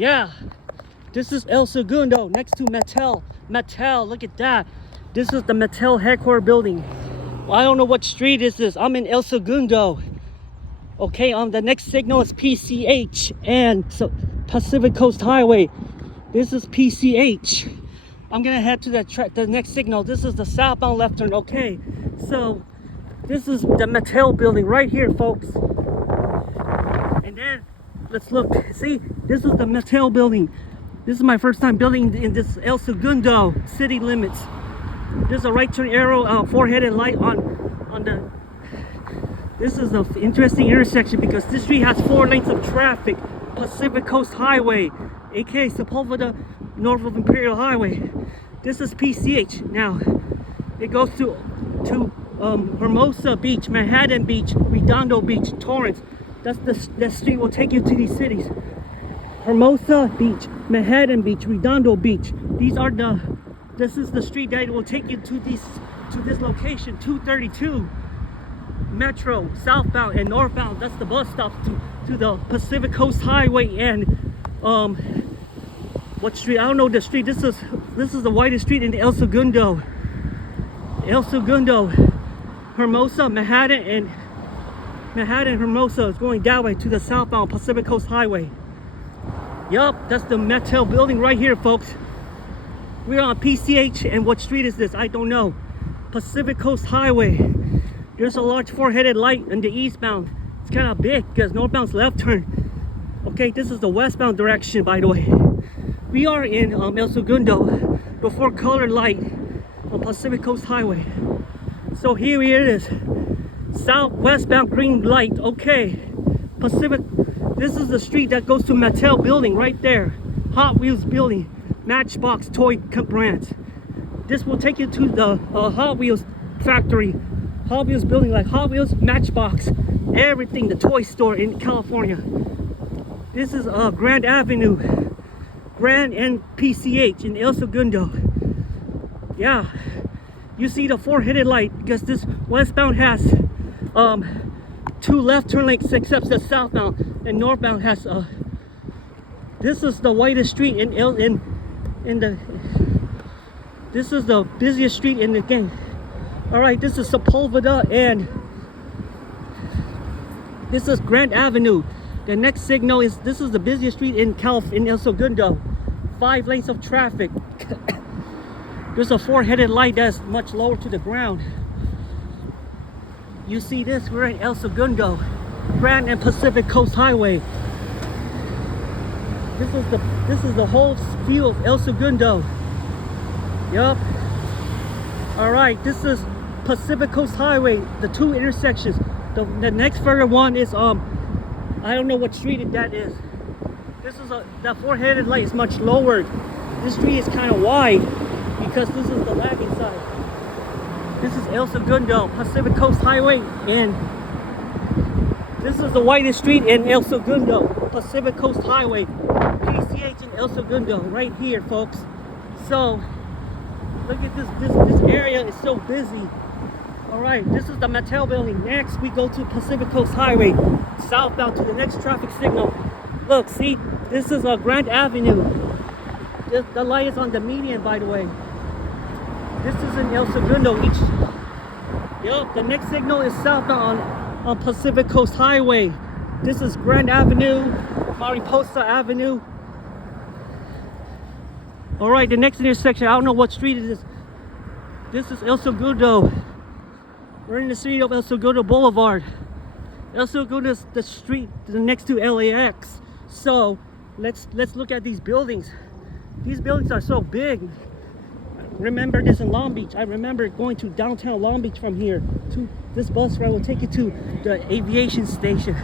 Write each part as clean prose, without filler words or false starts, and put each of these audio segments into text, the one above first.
Yeah, this is El Segundo next to Mattel. Mattel, look at that. This is the Mattel headquarters building. Well, I don't know what street is this. I'm in El Segundo. Okay, the next signal is PCH and so Pacific Coast Highway. This is PCH. I'm gonna head to the next signal. This is the southbound left turn. Okay, so this is the Mattel building right here, folks. And then let's look. See, this is the Mattel building. This is my first time building in this El Segundo city limits. There's a right turn arrow, four-headed light on the. This is an interesting intersection because this street has 4 lanes of traffic. Pacific Coast Highway, aka Sepulveda, north of Imperial Highway. This is PCH. Now it goes to Hermosa Beach, Manhattan Beach, Redondo Beach, Torrance. That street will take you to these cities. Hermosa Beach, Manhattan Beach, Redondo Beach. This is the street that will take you to this location, 232. Metro, southbound and northbound. That's the bus stop to the Pacific Coast Highway and what street? I don't know the street. This is the widest street in El Segundo. El Segundo, Hermosa, Manhattan, Hermosa is going that way to the southbound Pacific Coast Highway. Yup, that's the Mattel building right here, folks. We're on PCH, and what street is this? I don't know. Pacific Coast Highway. There's a large four-headed light in the eastbound. It's kind of big because northbound's left turn. Okay, this is the westbound direction, by the way. We are in El Segundo before colored light on Pacific Coast Highway. So here it is. Southwestbound green light. Okay, Pacific. This is the street that goes to Mattel building right there. Hot Wheels building. Matchbox toy brands. This will take you to the Hot Wheels factory. Hot Wheels building, like Hot Wheels, Matchbox, everything, the toy store in California. This is Grand Avenue, Grand and PCH in El Segundo. Yeah, you see the four-headed light because this westbound has 2 left turn lanes except the southbound, and northbound has this is the widest street this is the busiest street in the game. All right, this is Sepulveda and this is Grand Avenue. The next signal is, this is the busiest street in El Segundo. 5 lanes of traffic. There's a four-headed light that's much lower to the ground. You see this, we're in El Segundo, Grand and Pacific Coast Highway. This is the whole view of El Segundo. Yup. All right, this is Pacific Coast Highway, the 2 intersections. The next further one is I don't know what street that is. This is that four-headed light is much lower. This street is kind of wide because this is the lagging side. This is El Segundo, Pacific Coast Highway, and this is the widest street in El Segundo, Pacific Coast Highway, PCH in El Segundo, right here, folks. So look at this area is so busy. All right, this is the Mattel building. Next, we go to Pacific Coast Highway, southbound to the next traffic signal. Look, see, this is Grand Avenue. The light is on the median, by the way. This is in El Segundo. Yup, the next signal is southbound on Pacific Coast Highway. This is Grand Avenue, Mariposa Avenue. All right, the next intersection, I don't know what street it is. This is El Segundo. We're in the street of El Segundo Blvd. El Segundo is the street next to LAX. So let's look at these buildings. These buildings are so big. Remember this in Long Beach. I remember going to downtown Long Beach from here. To this bus ride will take you to the aviation station.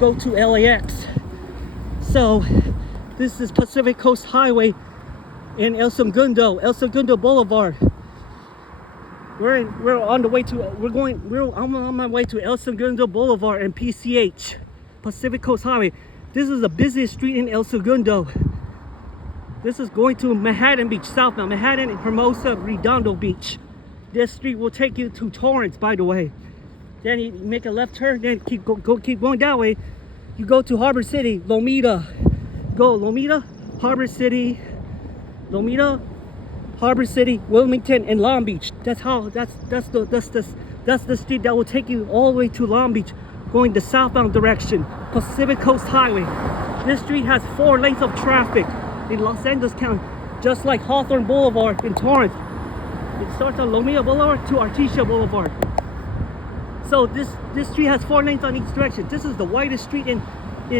Go to LAX. So this is Pacific Coast Highway in El Segundo Blvd. I'm on my way to El Segundo Blvd and PCH, Pacific Coast Highway. This is the busiest street in El Segundo. This is going to Manhattan Beach, southbound, Manhattan, Hermosa, Redondo Beach. This street will take you to Torrance, by the way. Then you make a left turn, then keep going that way. You go to Harbor City, Lomita, go Lomita, Harbor City, Lomita, Harbor City, Wilmington, and Long Beach. That's the street that will take you all the way to Long Beach, going the southbound direction, Pacific Coast Highway. This street has 4 lanes of traffic in Los Angeles County, just like Hawthorne Blvd in Torrance. It starts on Lomita Boulevard to Artesia Boulevard. So this street has 4 lanes on each direction. This is the widest street in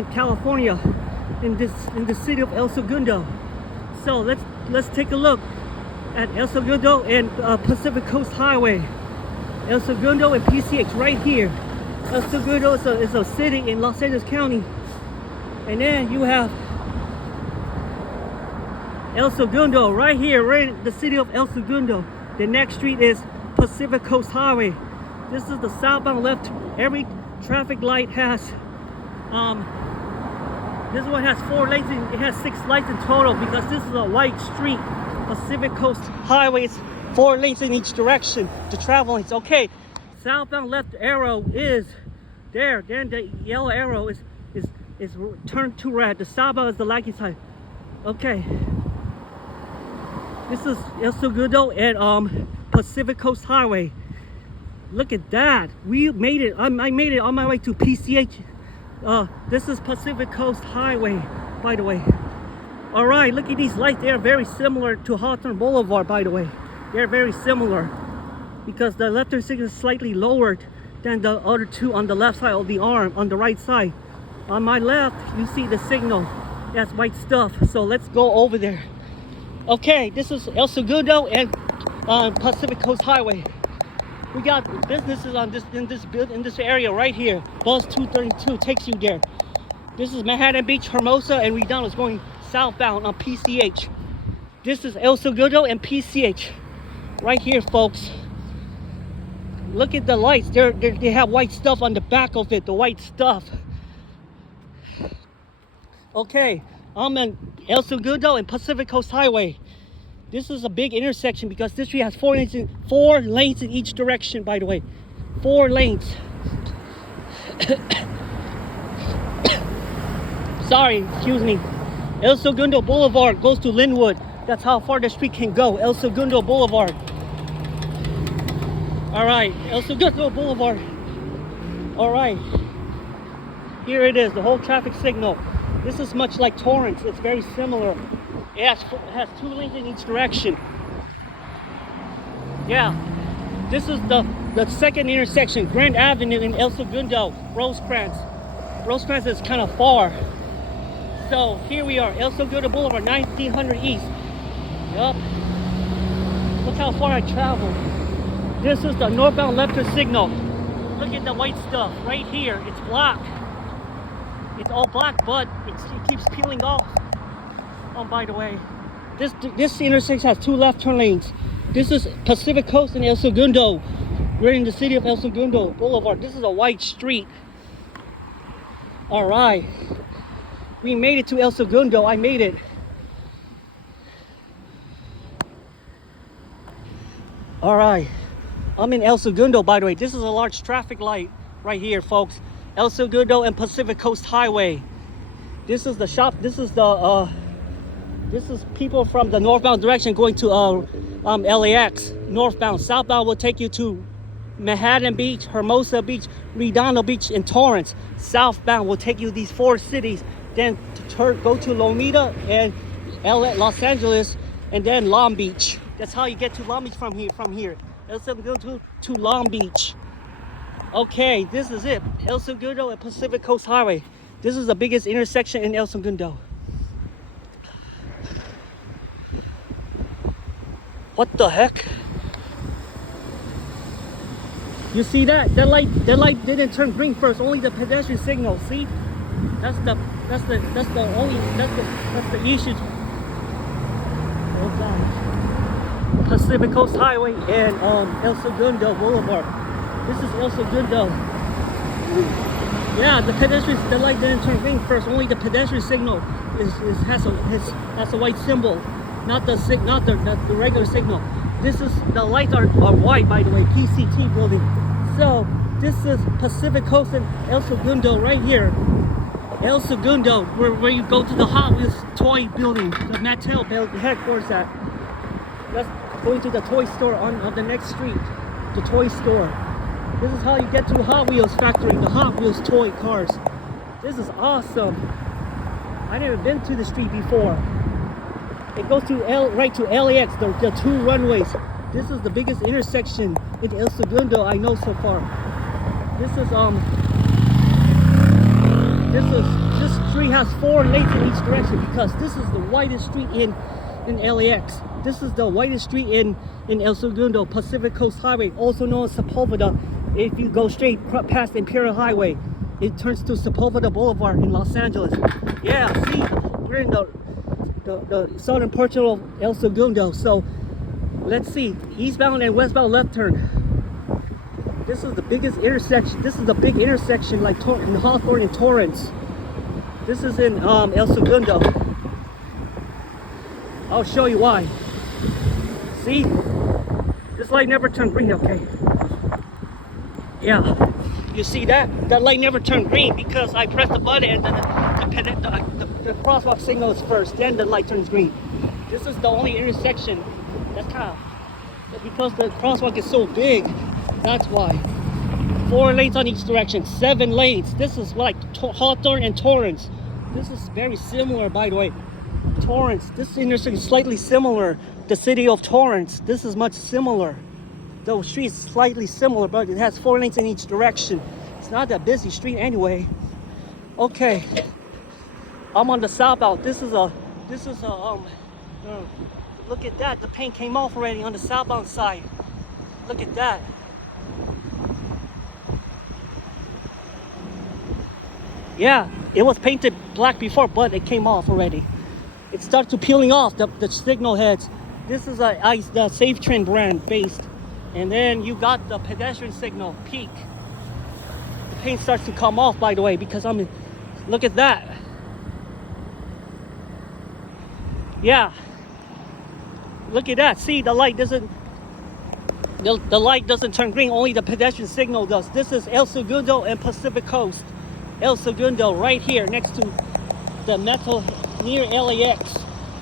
California, in the city of El Segundo. So let's take a look at El Segundo and Pacific Coast Highway. El Segundo and PCH right here. El Segundo is a city in Los Angeles County, and then you have El Segundo right here, right in the city of El Segundo. The next street is Pacific Coast Highway. This is the southbound left. Every traffic light has, this one has 4 lanes, and it has 6 lights in total because this is a wide street. Pacific Coast Highway is 4 lanes in each direction, the travel lanes. Okay, southbound left arrow is there. Then the yellow arrow is turned to red. The southbound is the lagging side. Okay. This is El Segundo and Pacific Coast Highway. Look at that. We made it. I made it on my way to PCH. This is Pacific Coast Highway, by the way. All right, look at these lights. They are very similar to Hawthorne Blvd, by the way. They're very similar because the left turn signal is slightly lowered than the other 2 on the left side of the arm, on the right side. On my left, you see the signal. That's white stuff. So let's go over there. Okay, this is El Segundo and Pacific Coast Highway. We got businesses on in this area right here. Bus 232 takes you there. This is Manhattan Beach, Hermosa, and Redondo is going southbound on PCH. This is El Segundo and PCH right here, folks. Look at the lights. They have white stuff on the back of it, the white stuff. Okay, I'm in El Segundo and Pacific Coast Highway. This is a big intersection because this street has 4 lanes in each direction, by the way. 4 lanes. Sorry, excuse me. El Segundo Boulevard goes to Lynwood. That's how far the street can go. El Segundo Boulevard. All right, El Segundo Boulevard. All right. Here it is, the whole traffic signal. This is much like Torrance. It's very similar. It has 2 lanes in each direction. Yeah, this is the second intersection, Grand Avenue in El Segundo, Rosecrans. Rosecrans is kind of far. So here we are, El Segundo Boulevard, 1900 East. Yup. Look how far I traveled. This is the northbound left turn signal. Look at the white stuff right here. It's black. It's all black, but it keeps peeling off. Oh, by the way, this intersection has 2 left turn lanes. This is Pacific Coast and El Segundo. We're in the city of El Segundo Boulevard. This is a wide street. All right, we made it to El Segundo. I made it. All right, I'm in El Segundo, by the way. This is a large traffic light right here, folks. El Segundo and Pacific Coast Highway. This is the shop. This is people from the northbound direction going to LAX. Northbound. Southbound will take you to Manhattan Beach, Hermosa Beach, Redondo Beach, and Torrance. Southbound will take you these 4 cities. Then go to Lomita and Los Angeles, and then Long Beach. That's how you get to Long Beach from here. El Segundo to Long Beach. Okay, this is it. El Segundo and Pacific Coast Highway. This is the biggest intersection in El Segundo. What the heck? You see that? That light didn't turn green first. Only the pedestrian signal. See? That's the issue. Oh God. Pacific Coast Highway and El Segundo Boulevard. This is El Segundo. Yeah, the light didn't turn green first. Only the pedestrian signal has a white symbol, not the regular signal. The lights are white, by the way. PCT building. So this is Pacific Coast and El Segundo right here. El Segundo, where you go to the Hot Wheels toy building, the Mattel Blvd headquarters at. That's going to the toy store on the next street, the toy store. This is how you get to Hot Wheels factory, the Hot Wheels toy cars. This is awesome. I never been to the street before. It goes to right to LAX, the two runways. This is the biggest intersection in El Segundo I know so far. This street has 4 lanes in each direction because this is the widest street in LAX. This is the widest street in El Segundo, Pacific Coast Highway, also known as Sepulveda. If you go straight past Imperial Highway, it turns to Sepulveda Boulevard in Los Angeles. Yeah, see, we're in the southern portion of El Segundo. So let's see, eastbound and westbound left turn. This is the biggest intersection. This is the big intersection like in Hawthorne and Torrance. This is in El Segundo. I'll show you why. See? This light never turned green, okay? Yeah. You see that? That light never turned green because I pressed the button and then the crosswalk signal is first, then the light turns green. This is the only intersection. That's because the crosswalk is so big. That's why. 4 lanes on each direction, 7 lanes. This is like Hawthorne and Torrance. This is very similar, by the way. Torrance, this intersection is slightly similar. The city of Torrance, this is much similar. The street is slightly similar, but it has 4 lanes in each direction. It's not that busy street anyway. Okay, I'm on the southbound. Look at that. The paint came off already on the southbound side. Look at that. Yeah, it was painted black before, but it came off already. It started to peeling off the signal heads. This is the Safe Trend brand based. And then you got the pedestrian signal, peak. The paint starts to come off, by the way, because look at that. Yeah. Look at that. See, the light doesn't turn green, only the pedestrian signal does. This is El Segundo and Pacific Coast. El Segundo right here next to the Mattel near LAX.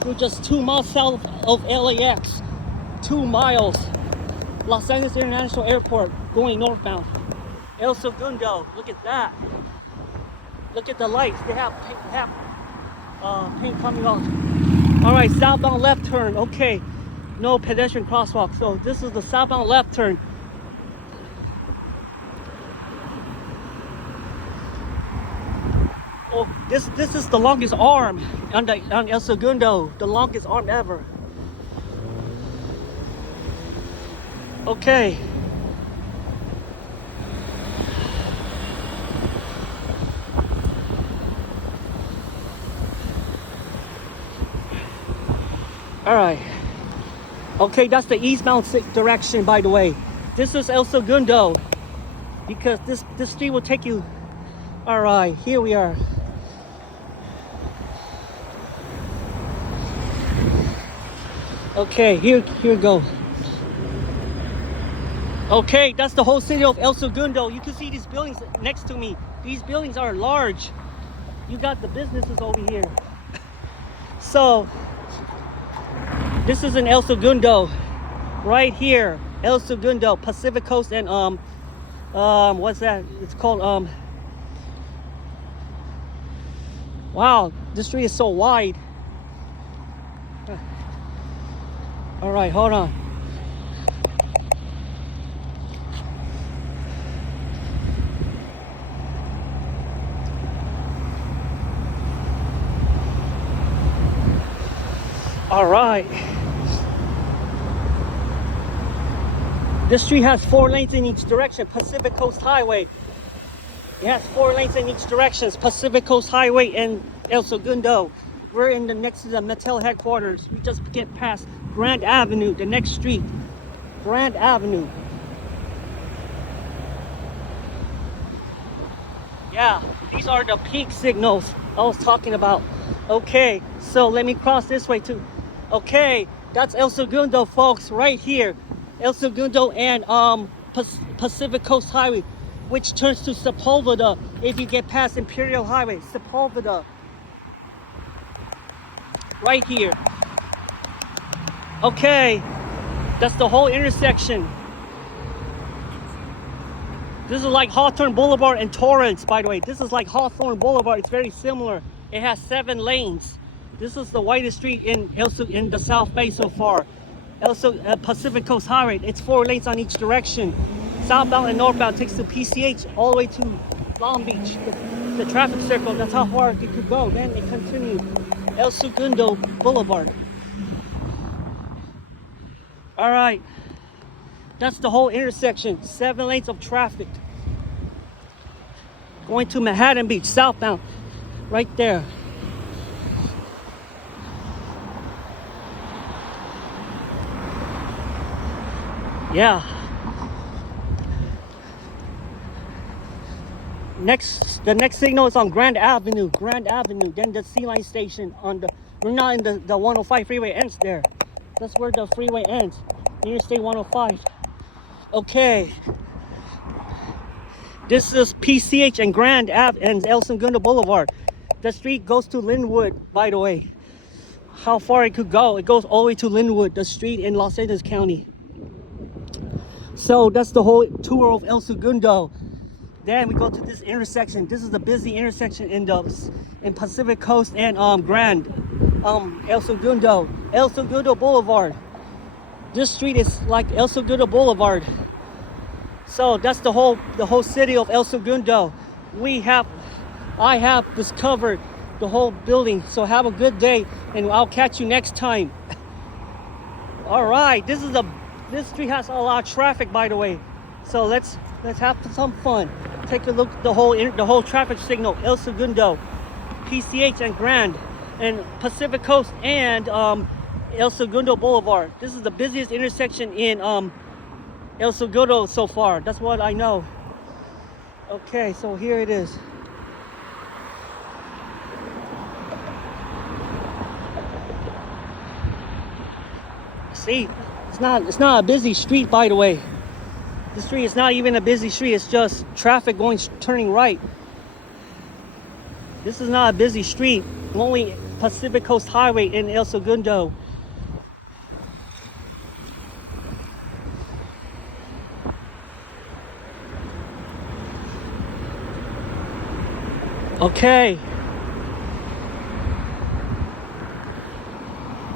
We're just 2 miles south of LAX. 2 miles. Los Angeles International Airport going northbound. El Segundo, look at that. Look at the lights. They have paint coming off. All right, southbound left turn. Okay, no pedestrian crosswalk. So this is the southbound left turn. Oh, this is the longest arm on El Segundo, the longest arm ever. Okay. All right. Okay, that's the eastbound direction, by the way. This is El Segundo because this street will take you. All right, here we are. Okay, here we go. Okay, that's the whole city of El Segundo. You can see these buildings next to me. These buildings are large. You got the businesses over here. So, this is in El Segundo. Right here, El Segundo, Pacific Coast and what's that? It's called wow, this street is so wide. All right, hold on. All right. This street has 4 lanes in each direction, Pacific Coast Highway. It has 4 lanes in each direction, Pacific Coast Highway and El Segundo. We're next to the Mattel headquarters. We just get past Grand Avenue, the next street. Grand Avenue. Yeah, these are the peak signals I was talking about. Okay, so let me cross this way too. Okay, that's El Segundo, folks, right here. El Segundo and Pacific Coast Highway. which turns to Sepulveda if you get past Imperial Highway. Sepulveda. Right here. Okay, that's the whole intersection. This is like Hawthorne Blvd and Torrance, by the way. This is like Hawthorne Blvd. It's very similar. It has 7 lanes. This is the widest street in the South Bay so far. Pacific Coast Hwy. It's 4 lanes on each direction. Southbound and northbound takes to PCH all the way to Long Beach. The traffic circle, that's how far it could go. Then it continues. Segundo Blvd. All right. That's the whole intersection. 7 lanes of traffic. Going to Manhattan Beach, southbound. Right there. Yeah. The next signal is on Grand Avenue. Then the C line station on the. We're not in the 105 freeway ends there. That's where the freeway ends. Interstate 105. Okay. This is PCH and Grand Ave and Segundo Blvd. The street goes to Lynwood, by the way. How far it could go? It goes all the way to Lynwood, the street in Los Angeles County. So that's the whole tour of Segundo. Then we go to this intersection. This is the busy intersection in Pacific Coast and Grand Segundo Blvd. This street is like Segundo Blvd. So that's the whole city of Segundo. I have discovered the whole building. So have a good day, and I'll catch you next time. All right, this street has a lot of traffic, by the way. So let's have some fun. Take a look at the whole traffic signal. Segundo, PCH and Grand, and Pacific Coast and Segundo Blvd. This is the busiest intersection in Segundo so far. That's what I know. Okay, so here it is. See, it's not a busy street, by the way. The street is not even a busy street. It's just traffic turning right. This is not a busy street. Only Pacific Coast Highway in Segundo. Okay.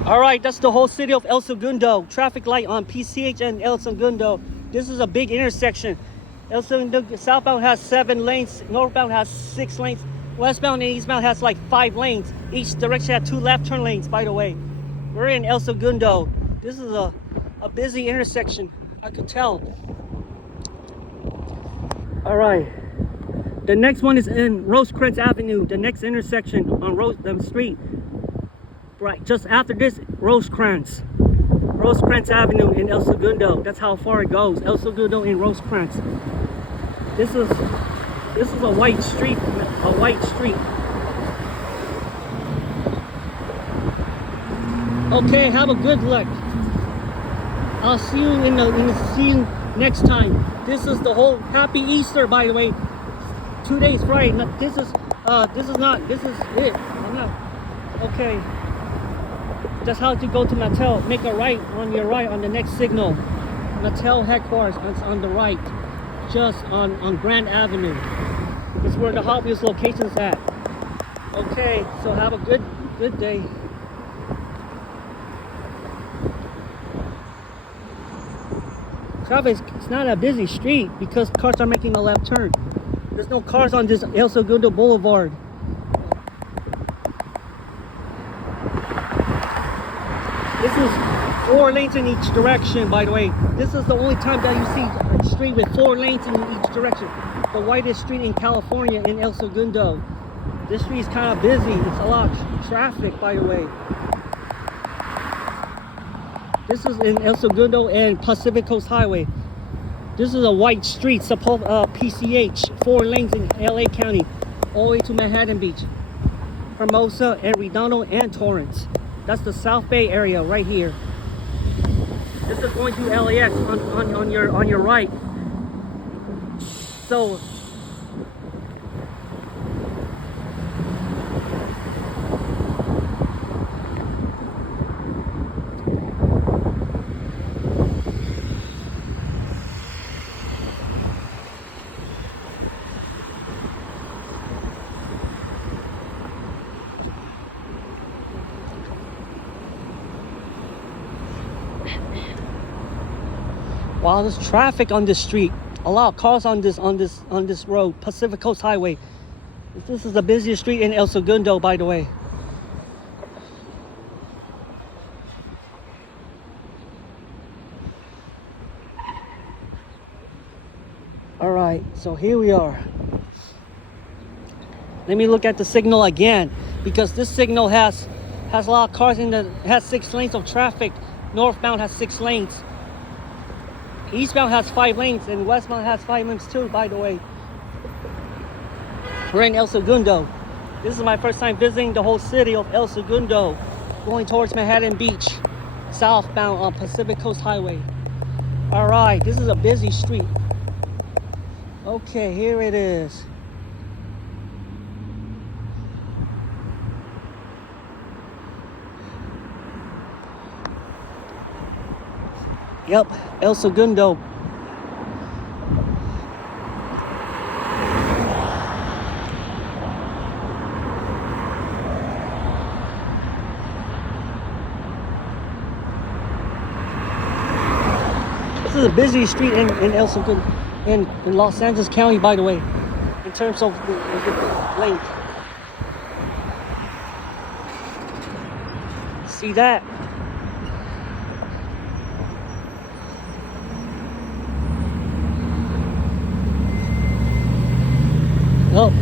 All right, that's the whole city of Segundo. Traffic light on PCH and Segundo. This is a big intersection. Segundo southbound has 7 lanes. Northbound has 6 lanes. Westbound and eastbound has like 5 lanes. Each direction has 2 left turn lanes, by the way. We're in Segundo. This is a busy intersection. I could tell. All right. The next one is in Rosecrans Avenue. The next intersection on Street. Right, just after this, Rosecrans Avenue in Segundo. That's how far it goes. Segundo in Rosecrans. This is a white street. Okay, have a good luck. I'll see you next time. This is the whole Happy Easter, by the way. 2 days Friday. This is it. I'm not okay. That's how to go to Mattel. Make a right on your right on the next signal. Mattel headquarters on the right, just on Grand Avenue. It's where the Hot Wheels location's at. Okay, so have a good day. Traffic, it's not a busy street because cars are making a left turn. There's no cars on this Segundo Blvd. This is 4 lanes in each direction, by the way. This is the only time that you see a street with 4 lanes in each direction. The widest street in California in Segundo. This street is kind of busy. It's a lot of traffic, by the way. This is in Segundo and Pacific Coast Highway. This is a white street, PCH, 4 lanes in LA County, all the way to Manhattan Beach, Hermosa and Redondo and Torrance. That's the South Bay area right here. This is going to LAX on your right. So wow, there's traffic on this street. A lot of cars on this road, Pacific Coast Highway. This is the busiest street in El Segundo, by the way. All right, so here we are. Let me look at the signal again, because this signal has a lot of cars has 6 lanes of traffic. Northbound has 6 lanes. Eastbound has 5 lanes, and westbound has 5 lanes too, by the way. We're in El Segundo. This is my first time visiting the whole city of El Segundo, going towards Manhattan Beach, southbound on Pacific Coast Highway. All right, this is a busy street. Okay, here it is. Yep, El Segundo. This is a busy street in El Segundo, in Los Angeles County, by the way, in terms of the length. See that? Oh.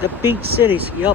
The big cities, yep.